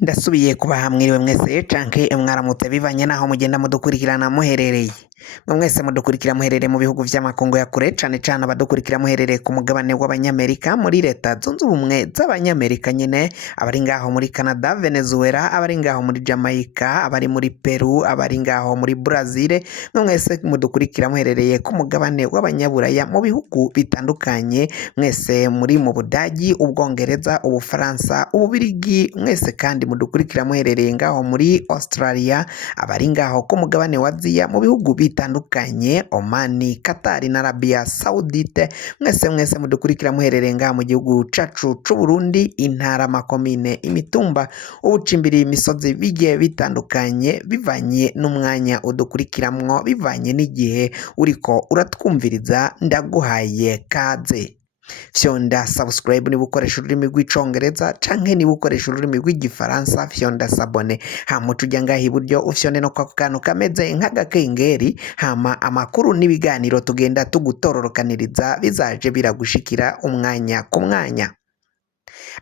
Ndasubiye kubaha mwiriwe mwese canke mwaramutse bivanye naho mugenda mudukurikirana muherereye. Mwese mudukurikira muherereye mu bihugu vy'amakungu ya kure cane cane abadukurikira muherereye ku mugabane w'abanyamerika muri leta zunze ubumwe z'abanyamerika nyene, abari ngaho muri Canada, Venezuela, abari ngaho muri Jamaica, abari muri Peru, abari ngaho muri Brazil, mwese mudukurikira muherereye ku mugabane w'abanyaburaya mu bihugu bitandukanye, mwese muri mu Budagi, Ubwongereza, Ubufaransa, Ububirigi, mwese kandi mudukurikira muherereye ngaho muri Australia, abari ngaho ku mugabane wa Aziya mu bihugu bitandukanye, Omani, Qatar na Arabia Saudite, mwese mudukurikira muherereye ngaho mu gihugu cacu c'u Burundi, intara, makomine, imitumba, ubucimbiri, imisozi bigiye bitandukanye bivanye n'umwanya udukurikiramwo, bivanye n'igihe uriko uratwumviriza, ndaguhaye kaze. Fyonda subscribe niba ukoresha ururimi rw'icongereza canke niba ukoresha ururimi rw'igifaransa, fyonda sabone, hama uja ngaha iburyo ufyonde no kwako kantu kameze nk'agakengeri, hama amakuru n'ibiganiro tugenda tugutororokaniriza bizaje biragushikira umwanya ku mwanya.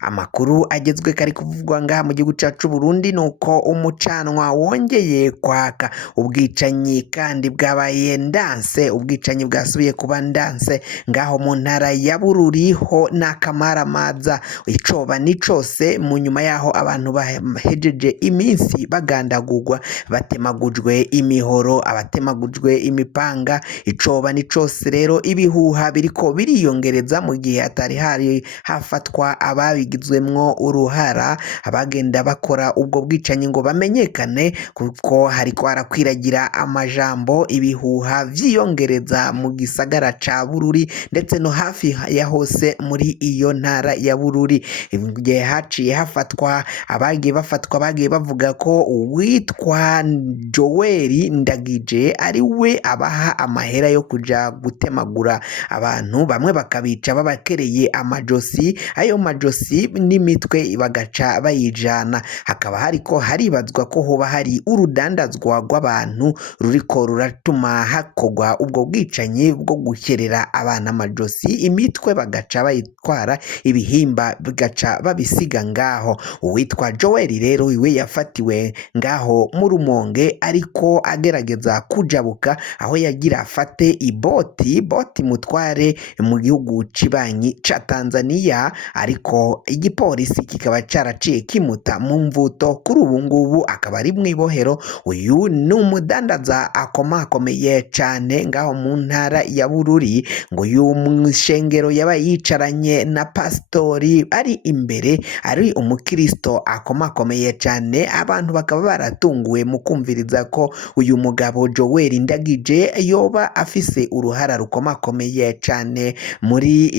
Amakuru agezwe kari kuvugwa ngaha mu gihugu cacu Burundi nuko umucanwa wongeye kwaka, ubwicanyi kandi bwabaye ndanse, ubwicanyi bwasubiye kuba ndanse ngaho mu ntara ya Bururi ho n'akamaramaza, icoba ni cose mu nyuma yaho abantu bahejeje iminsi bagandagurwa, batemagujwe imihoro, abatemagujwe imipanga, icoba ni cose rero ibihuha biriko biriyongereza mu gihe hatari hari hafatwa ababigizwemwo uruhara, abagenda bakora ubwo bwicanyi ngo bamenyekane, kuko hariko harakwiragira amajambo, ibihuha vyiyongereza mu gisagara ca Bururi ndetse no hafi ya hose muri iyo ntara ya Bururi. Igihe haciye hafatwa abagiye bafatwa, bagiye bavuga ko uwitwa Joel Ndagije ari we abaha amahera yo kuja gutemagura abantu, bamwe bakabica babakereye amajosi, ayo majosi n'imitwe bagaca bayijana. Hakaba hariko haribazwa ko hoba hari urudandazwa rw'abantu ruriko ruratuma hakogwa ubwo bwicanyi bwo gukerera abana amajosi, imitwe bagaca bayitwara, ibihimba bigaca babisiga ngaho. Uwitwa Joel rero iwe yafatiwe ngaho mu Rumonge ariko agerageza kujabuka, aho yagira afate iboti mutware mu gihugu cibanyi ca Tanzania, ariko igipolisi kikaba caraciye kimuta mu mvuto. Kuri ubu ngubu akaba ari mw'ibohero. Uyu ni umudandaza akomakomeye cane ngaho mu ntara ya Bururi, ngo uyu mw'ishengero yaba yicaranye na pasitori ari imbere, ari umukristo akomakomeye cane. Abantu bakaba baratunguwe mu kumviriza ko uyu mugabo Joel Ndagije yoba afise uruhara rukomakomeye cane muri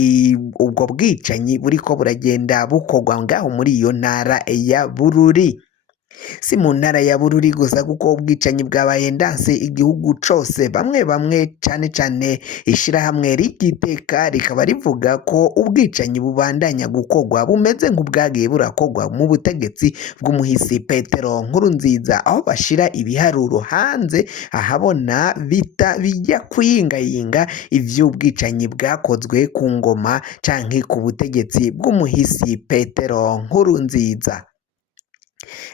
ubwo bwicanyi buriko buragenda bukogwa ngaho muri iyo ntara ya Bururi. Si mu ntara ya Bururi gusa kuko ubwicanyi bwabaye ndanse igihugu cose, bamwe cane cane ishirahamwe ry'iteka rikaba rivuga ko ubwicanyi bubandanya gukogwa bumeze nk'ubwagiye burakogwa mu butegetsi bw'umuhisi Petero Nkurunziza, aho bashira ibiharuro hanze ahabona bijya kwiyingayinga ivy'ubwicanyi bwakozwe ku ngoma canke ku butegetsi bw'umuhisi Petero Nkurunziza.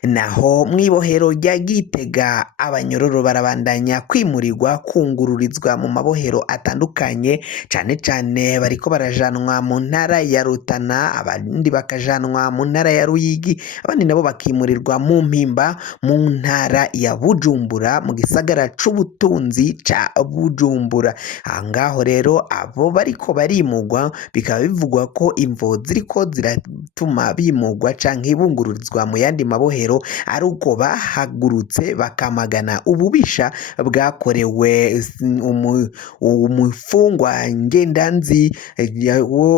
Naho mw'ibohero rya Gitega abanyororo barabandanya kwimurirwa, kungururizwa mu mabohero atandukanye, cane cane bariko barajanwa mu ntara ya Rutana, abandi bakajanwa mu ntara ya Ruyigi, abandi nabo bakimurirwa mu Mpimba mu ntara ya Bujumbura, mu gisagara c'ubutunzi ca Bujumbura. Ahangaho rero abo bariko barimurwa bikaba bivugwa ko imvo ziriko ziratuma bimurwa canke bungururizwa mu yandi mabohero ari uko bahagurutse bakamagana ububisha bwakorewe umufungwa ngendanzi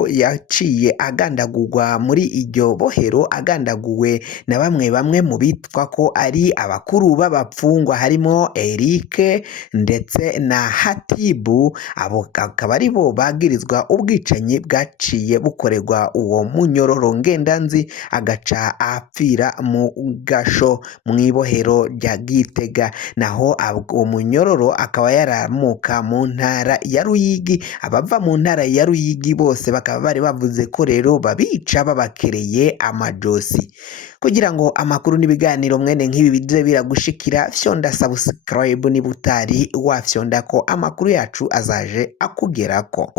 yaciye agandagurwa muri iryo bohero, agandaguwe na bamwe mu bitwa ko ari abakuru b'abapfungwa, harimo Eric ndetse na Hatibu. Abo akaba ari bo bagirizwa ubwicanyi bwaciye bukorerwa uwo munyororo ngendanzi agaca apfira mu mu gasho mw'ibohero rya Gitega, naho uwo munyororo akaba yaramuka mu ntara ya Ruyigi. Abava mu ntara ya Ruyigi bose bakaba bari bavuze ko rero babica babakereye amajosi. Kugira ngo amakuru n'ibiganiro mwene nk'ibi bize biragushikira, fyonda subscribe niba utari wafyonda ko amakuru yacu azaje akugerako.